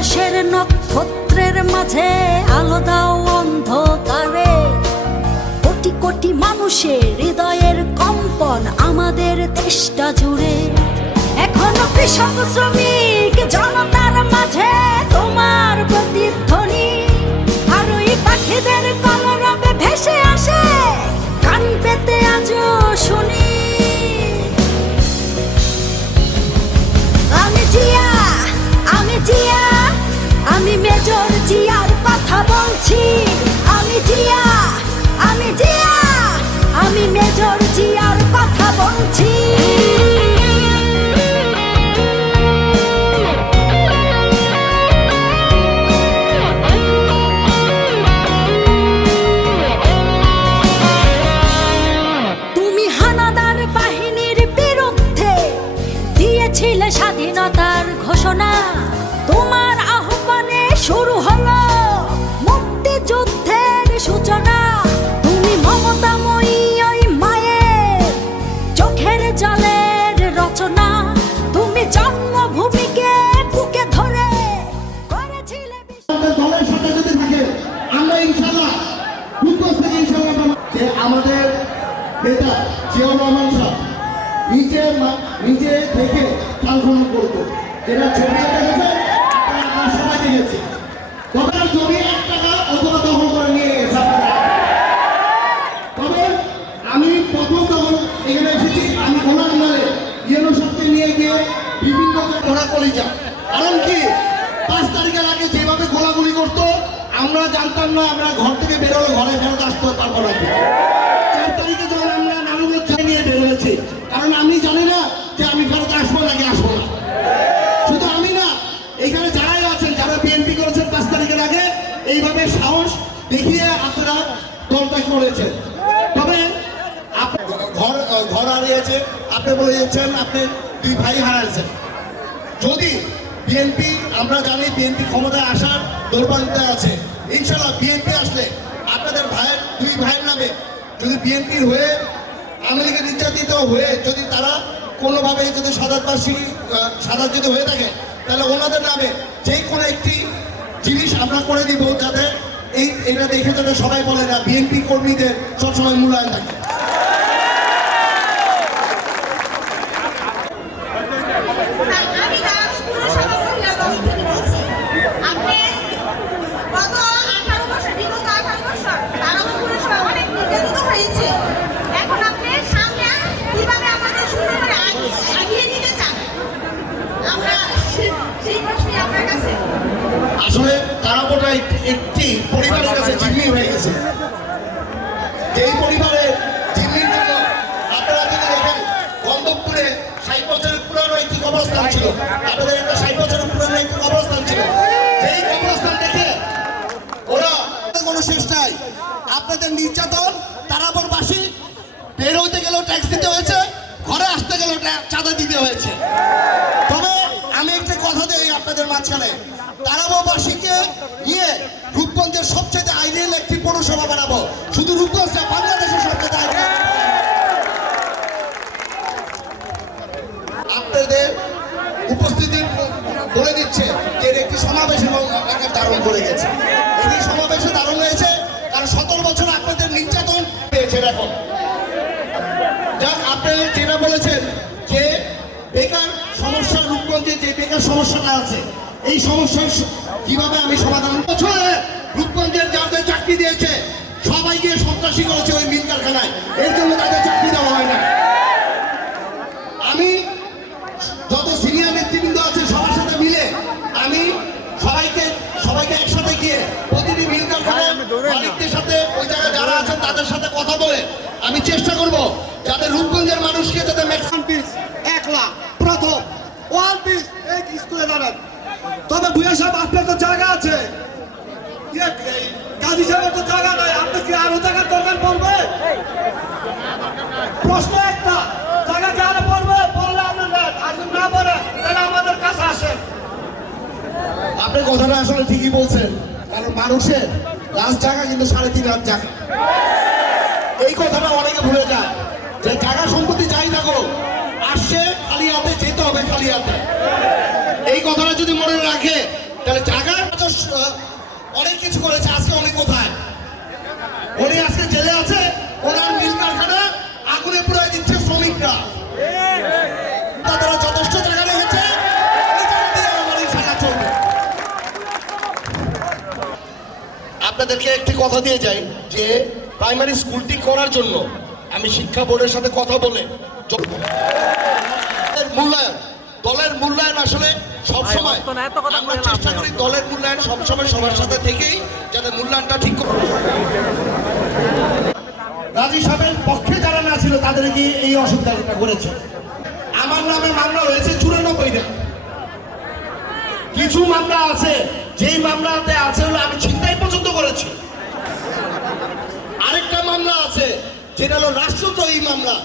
আকাশের নক্ষত্রের মাঝে আলো দাও অন্ধকারে, কোটি কোটি মানুষের হৃদয়ের কম্পন আমাদের দেশটা জুড়ে। এখনো কৃষক শ্রমিক জনতার মাঝে তোমার প্রতিধ্বনি, আর ওই পাখিদের কলরবে ভেসে আসে কান পেতে আজও শুনি। আমি জিয়া, আমি জিয়া, আমি মেজর জিয়ার কথা বলছি। আমি জিয়া, আমি জিয়া, আমি মেজর জিয়ার কথা বলছি। তুমি হানাদার বাহিনীর বিরুদ্ধে দিয়েছিলে স্বাধীনতার ঘোষণা, তোমার আহ্বানে শুরু হলো মুক্তিযুদ্ধের সূচনা। তুমি মমতাময়ী ওই মায়ের চোখের জলের রচনা, তুমি জন্মভূমিকে বুকে ধরে করেছিলে। দলের সাথে যদি থাকে আমরা ইনশাআল্লাহ যে আমাদের নেতা জিয়াউর রহমান সাহেব নিজে থেকে কালক্ষণ করতো, যেটা ছবিতে দেখেছেন আপনারা সবাই দেখেছি। তবে জমি 1 টাকা অথবা দখল করে নিয়ে গেছে। তবে আমি প্রথম যখন এখানে এসেছি আমি ওনার নামে ইয়েলো শক্তি নিয়ে গিয়ে বিভিন্ন ঘোরা করে যাই। কারণ কি 5 তারিখের আগে যেভাবে গোলাগুলি করতো আমরা জানতাম না, আমরা ঘর থেকে বেরোলে ঘরে ফেরত আসতে পারবো না। 4 তারিখে যখন আমরা নানুগঞ্জ নিয়ে বের হয়েছি, কারণ আমি জানি না যে আমি ফেরত আসবো নাকি আসবো না। শুধু আমি না, এখানে যারাই আছেন যারা বিএনপি করেছেন 5 তারিখের আগে এইভাবে সাহস দেখিয়ে আপনারা দলটা করেছেন। তবে ঘর হারিয়েছে, আপনি বলে যাচ্ছেন আপনি 2 ভাই হারাইছেন। যদি বিএনপি, আমরা জানি বিএনপি ক্ষমতায় আসার দুর্বলতা আছে, ইনশাআল্লাহ বিএনপি আসলে আপনাদের ভাইয়ের 2 ভাইয়ের নামে যদি বিএনপির হয়ে আওয়ামী লীগের নির্যাতিত হয়ে যদি তারা কোনোভাবে যদি সাদা যদি হয়ে থাকে, তাহলে ওনাদের নামে যে কোনো একটি জিনিস আমরা করে দিব, যাতে এটা দেখে যাতে সবাই বলে না বিএনপি কর্মীদের সবসময় মূল্যায়ন থাকে। আসলে তারাপোটা একটি পরিবারের কাছে জিম্মি হয়ে গেছে। যেই পরিবারের জিম্মির জন্য আপনারা যদি দেখেন গন্ধবপুরে 60 বছরের পুরানো একটি কবরস্থান ছিল, আপনাদের একটা 60 বছরের পুরানো একটি কবরস্থান ছিল। সেই কবরস্থান দেখে ওরা কোনো শেষ নাই। আপনাদের নির্যাতন তারাপুরবাসী বের হইতে গেলেও ট্যাক্স দিতে হয়েছে, ঘরে আসতে গেলেও চাঁদা দিতে হয়েছে। তবে আমি একটা কথা দিই আপনাদের মাঝখানে, তারাবাসীকে নিয়ে রূপগঞ্জের সবচেয়ে আইডিয়াল একটি পৌরসভা বানাবো। শুধু রূপগঞ্জ না, বাংলাদেশের সবচেয়ে আইডিয়াল। আপনাদের উপস্থিতি বলে দিচ্ছে যে একটি সমাবেশ আকার ধারণ করে গেছে। এই সমাবেশে ধারণ হয়েছে কারণ 17 বছর আপনাদের নির্যাতন পেয়েছে। এখন যাক, আপনি যেটা বলেছেন যে বেকার সমস্যা, রূপগঞ্জে যে বেকার সমস্যাটা আছে, এই সমস্যার কিভাবে আমি সমাধান। বছরে রূপগঞ্জের যাদের চাকরি দিয়েছে সবাই গিয়ে সন্ত্রাসী করেছে ওই মিল কারখানায়, এর জন্য তাদের চাকরি দেওয়া হয় না। আমি যত সিনিয়র নেতৃবৃন্দ আছে সবার সাথে মিলে আমি সবাইকে একসাথে গিয়ে প্রতিটি মিল কারখানার মালিকদের সাথে ওই জায়গায় যারা আছেন তাদের সাথে কথা বলে আমি চেষ্টা করব যাতে রূপগঞ্জের মানুষকে যাতে ম্যাক্সিমাম পিস 1 লাখ প্রথম 1 পিস এই স্কুলে যাবেন। তবে ভুয়া সাহেব আপনার তো জায়গা আছে, কাজী সাহেবের তো জায়গা নাই, আপনি কি আরো জায়গার দরকার পড়বে? প্রশ্ন একটা, জায়গা কি আরো পড়বে? বললে আপনি না বলে তাহলে আমাদের কাছে আসেন। আপনি কথাটা আসলে ঠিকই বলছেন, কারণ মানুষের লাস্ট জায়গা কিন্তু 3.5 লাখ জায়গা। এই কথাটা অনেকে ভুলে যায় যে জায়গা সম্পত্তি যাই থাকো আসছে খালি হাতে, যেতে হবে খালি হাতে। এই কথাটা যদি মনে রাখে তাহলে জায়গার অনেক কিছু করেছে, আজকে উনি কোথায়? উনি আজকে জেলে আছে, ওনার মিল কারখানা আগুনে পুড়াই দিচ্ছে শ্রমিকরা। তাদের যথেষ্ট জায়গা রয়েছে, আপনাদেরকে একটি কথা দিয়ে যাই যে প্রাইমারি স্কুলটি করার জন্য আমি শিক্ষা বোর্ডের সাথে কথা বলে মূল্যায়ন, দলের মূল্যায়ন আসলে সবসময় আমরা চেষ্টা করি দলের মূল্যায়ন সবসময় সবার সাথে থেকেই যাতে মূল্যায়নটা ঠিক করে। রাজি সাহেবের পক্ষে যারা না ছিল তাদেরকে এই অসুবিধাটা করেছে। আমার নামে মামলা হয়েছে 94টা। কিছু মামলা আছে যেই মামলাতে আছে হলো আমি ছিনতাই পর্যন্ত করেছি। আরেকটা মামলা আছে যেটা হলো রাষ্ট্রদ্রোহী মামলা।